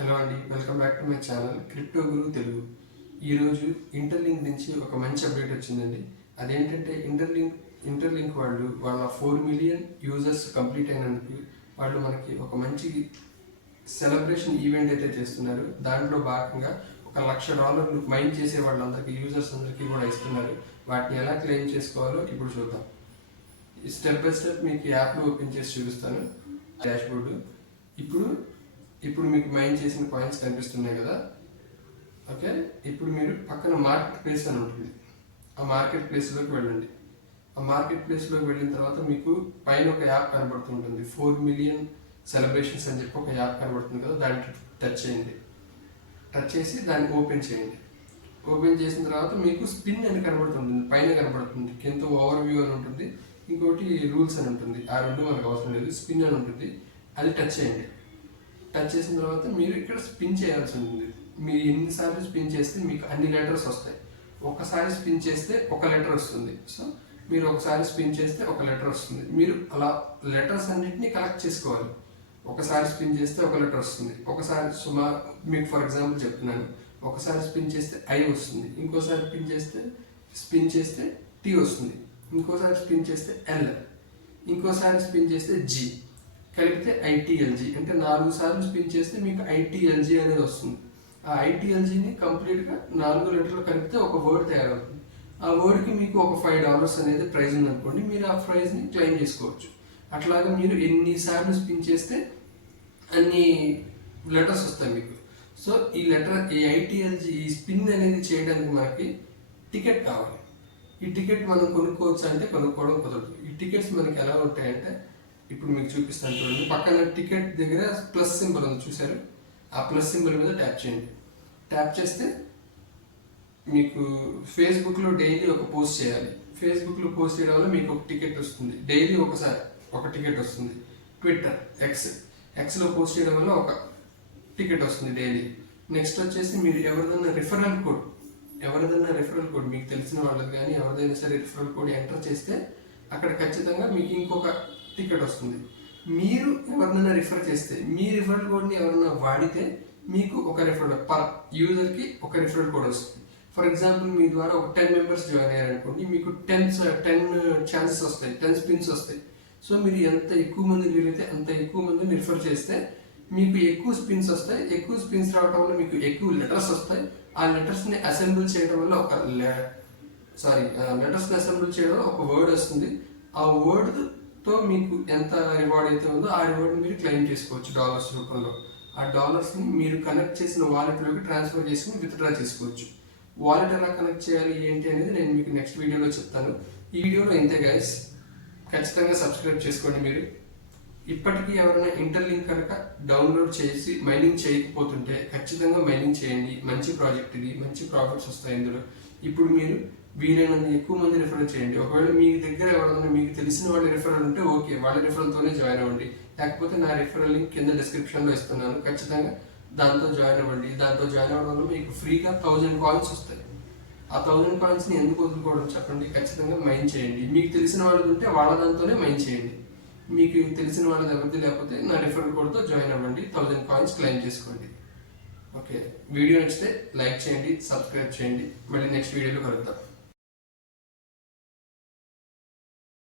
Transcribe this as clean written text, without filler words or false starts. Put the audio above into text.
Hello అండి, welcome back to my channel crypto Guru Telugu. ఈరోజు Interlink నుంచి ఒక మంచి అప్డేట్ వచ్చిందండి. అదేంటంటే ఇంటర్లింక్ వాళ్ళు వాళ్ళ 4 మిలియన్ యూజర్స్ కంప్లీట్ అయినందుకు వాళ్ళు మనకి ఒక మంచి సెలబ్రేషన్ ఈవెంట్ అయితే చేస్తున్నారు. దాంట్లో భాగంగా $1,00,000 మైన్ చేసే వాళ్ళందరికీ యూజర్స్ అందరికీ కూడా ఇస్తున్నారు. వాటిని ఎలా క్లెయిమ్ చేసుకోవాలో ఇప్పుడు చూద్దాం. స్టెప్ బై స్టెప్ మీకు యాప్లో ఓపెన్ చేసి చూపిస్తాను. డాష్బోర్డు ఇప్పుడు మీకు మైన్ చేసిన కాయిన్స్ కనిపిస్తున్నాయి కదా. ఓకే, ఇప్పుడు మీరు పక్కన మార్కెట్ ప్లేస్ అని ఉంటుంది. ఆ మార్కెట్ ప్లేస్లోకి వెళ్ళండి. ఆ మార్కెట్ ప్లేస్లోకి వెళ్ళిన తర్వాత మీకు పైన ఒక యాప్ కనబడుతుంటుంది. 4 మిలియన్ సెలబ్రేషన్స్ అని చెప్పి ఒక యాప్ కనబడుతుంది కదా, దాన్ని టచ్ చేయండి. టచ్ చేసి దాన్ని ఓపెన్ చేయండి. ఓపెన్ చేసిన తర్వాత మీకు స్పిన్ అని కనబడుతుంది, పైన కనబడుతుంది. కింద ఓవర్ వ్యూ అని ఉంటుంది, ఇంకోటి రూల్స్ అని ఉంటుంది. ఆ రెండు మనకు అవసరం లేదు. స్పిన్ అని ఉంటుంది, అది టచ్ చేయండి. టచ్ చేసిన తర్వాత మీరు ఇక్కడ స్పిన్ చేయాల్సి ఉంటుంది. మీరు ఎన్నిసార్లు స్పిన్ చేస్తే మీకు అన్ని లెటర్స్ వస్తాయి. ఒకసారి స్పిన్ చేస్తే ఒక లెటర్ వస్తుంది. సో మీరు ఒకసారి స్పిన్ చేస్తే ఒక లెటర్ వస్తుంది. మీరు అలా లెటర్స్ అన్నింటినీ కలెక్ట్ చేసుకోవాలి. ఒకసారి స్పిన్ చేస్తే ఒక లెటర్ వస్తుంది. ఒకసారి మీకు ఫర్ ఎగ్జాంపుల్ చెప్తున్నాను, ఒకసారి స్పిన్ చేస్తే ఐ వస్తుంది. ఇంకోసారి స్పిన్ చేస్తే టీ వస్తుంది. ఇంకోసారి స్పిన్ చేస్తే ఎల్. ఇంకోసారి స్పిన్ చేస్తే జీ. కలిపితే ఐటీఎల్జీ. అంటే 4 సార్లు స్పిన్ చేస్తే మీకు ఐటీఎల్జీ అనేది వస్తుంది. ఆ ఐటీఎల్జీని కంప్లీట్గా 4 లెటర్లు కలిపితే ఒక వర్డ్ తయారవుతుంది. ఆ వర్డ్కి మీకు ఒక $5 అనేది ప్రైజ్ ఉందనుకోండి, మీరు ఆ ప్రైజ్ని క్లెయిమ్ చేసుకోవచ్చు. అట్లాగే మీరు ఎన్నిసార్లు స్పిన్ చేస్తే అన్ని లెటర్స్ వస్తాయి మీకు. సో ఈ ఐటీఎల్జీ ఈ స్పిన్ అనేది చేయడానికి మనకి టికెట్ కావాలి. ఈ టికెట్ మనం కొనుక్కోవచ్చు అంటే కొనుక్కోవడం కుదరదు. ఈ టికెట్స్ మనకి ఎలా ఉంటాయంటే ఇప్పుడు మీకు చూపిస్తాను చూడండి. పక్కన టికెట్ దగ్గర ప్లస్ సింబల్ ఉంది, చూసారు? ఆ ప్లస్ సింబల్ మీద ట్యాప్ చేయండి. ట్యాప్ చేస్తే మీకు ఫేస్బుక్లో డైలీ ఒక పోస్ట్ చేయాలి. ఫేస్బుక్లో పోస్ట్ చేయడం వల్ల మీకు ఒక టికెట్ వస్తుంది. డైలీ ఒకసారి ఒక టికెట్ వస్తుంది. ట్విట్టర్ ఎక్స్లో పోస్ట్ చేయడం వల్ల ఒక టికెట్ వస్తుంది డైలీ. నెక్స్ట్ వచ్చేసి మీరు ఎవరిదైనా రిఫరల్ కోడ్ మీకు తెలిసిన వాళ్ళకి కానీ ఎవరిదైనా సరే రిఫరల్ కోడ్ ఎంటర్ చేస్తే అక్కడ ఖచ్చితంగా మీకు ఇంకొక టికెట్ వస్తుంది. మీరు ఎవరినైనా రిఫర్ చేస్తే మీ రిఫరల్ కోడ్ని ఎవరైనా వాడితే మీకు ఒక రిఫరల్ పర్ యూజర్కి ఒక రిఫరల్ కోడ్ వస్తుంది. ఫర్ ఎగ్జాంపుల్ మీ ద్వారా ఒక 10 మెంబర్స్ జాయిన్ అయ్యారనుకోండి, మీకు 10 ఛాన్సెస్ వస్తాయి, 10 స్పిన్స్ వస్తాయి. సో మీరు ఎంత ఎక్కువ మంది వీలైతే అంత ఎక్కువ మందిని రిఫర్ చేస్తే మీకు ఎక్కువ స్పిన్స్ వస్తాయి. ఎక్కువ స్పిన్స్ రావడం వల్ల మీకు ఎక్కువ లెటర్స్ వస్తాయి. ఆ లెటర్స్ని అసెంబుల్ చేయడం వల్ల ఒక వర్డ్ వస్తుంది. ఆ వర్డ్తో మీకు ఎంత రివార్డ్ అయితే ఉందో ఆ రివార్డ్ని మీరు క్లెయిమ్ చేసుకోవచ్చు డాలర్స్ రూపంలో. ఆ డాలర్స్ని మీరు కనెక్ట్ చేసిన వాలెట్లోకి ట్రాన్స్ఫర్ చేసుకుని విత్డ్రా చేసుకోవచ్చు. వాలెట్ ఎలా కనెక్ట్ చేయాలి ఏంటి అనేది నేను మీకు నెక్స్ట్ వీడియోలో చెప్తాను. ఈ వీడియోలో ఇంతే గైస్. ఖచ్చితంగా సబ్స్క్రైబ్ చేసుకోండి. మీరు ఇప్పటికీ ఎవరైనా ఇంటర్లింక్ కనుక డౌన్లోడ్ చేసి మైనింగ్ చేయకపోతుంటే ఖచ్చితంగా మైనింగ్ చేయండి. మంచి ప్రాజెక్ట్ ఇది, మంచి ప్రాఫిట్స్ వస్తాయి ఇందులో. ఇప్పుడు మీరు వీలైనంత ఎక్కువ మంది రిఫర్ చేయండి. ఒకవేళ మీ దగ్గర ఎవరైనా మీకు తెలిసిన వాళ్ళ రిఫరల్ ఉంటే ఓకే, వాళ్ళ రిఫరల్తోనే జాయిన్ అవ్వండి. లేకపోతే నా రిఫరల్ లింక్ కింద డిస్క్రిప్షన్లో ఇస్తున్నాను, ఖచ్చితంగా దాంతో జాయిన్ అవ్వండి. దాంతో జాయిన్ అవ్వడం వల్ల మీకు ఫ్రీగా 1000 కాయిన్స్ వస్తాయి. ఆ 1000 కాయిన్స్ని ఎందుకు వదులుకోవడం చెప్పండి. ఖచ్చితంగా మైన్ చేయండి. మీకు తెలిసిన వాళ్ళది ఉంటే వాళ్ళ దాంతోనే మైన్ చేయండి. మీకు తెలిసిన వాళ్ళది ఎవరిది లేకపోతే నా రిఫరల్ కోడ్తో జాయిన్ అవ్వండి. 1000 కాయిన్స్ క్లెయిమ్ చేసుకోండి. ఓకే, వీడియో నచ్చితే లైక్ చేయండి, సబ్స్క్రైబ్ చేయండి. మళ్ళీ నెక్స్ట్ వీడియోలో కలుద్దాం.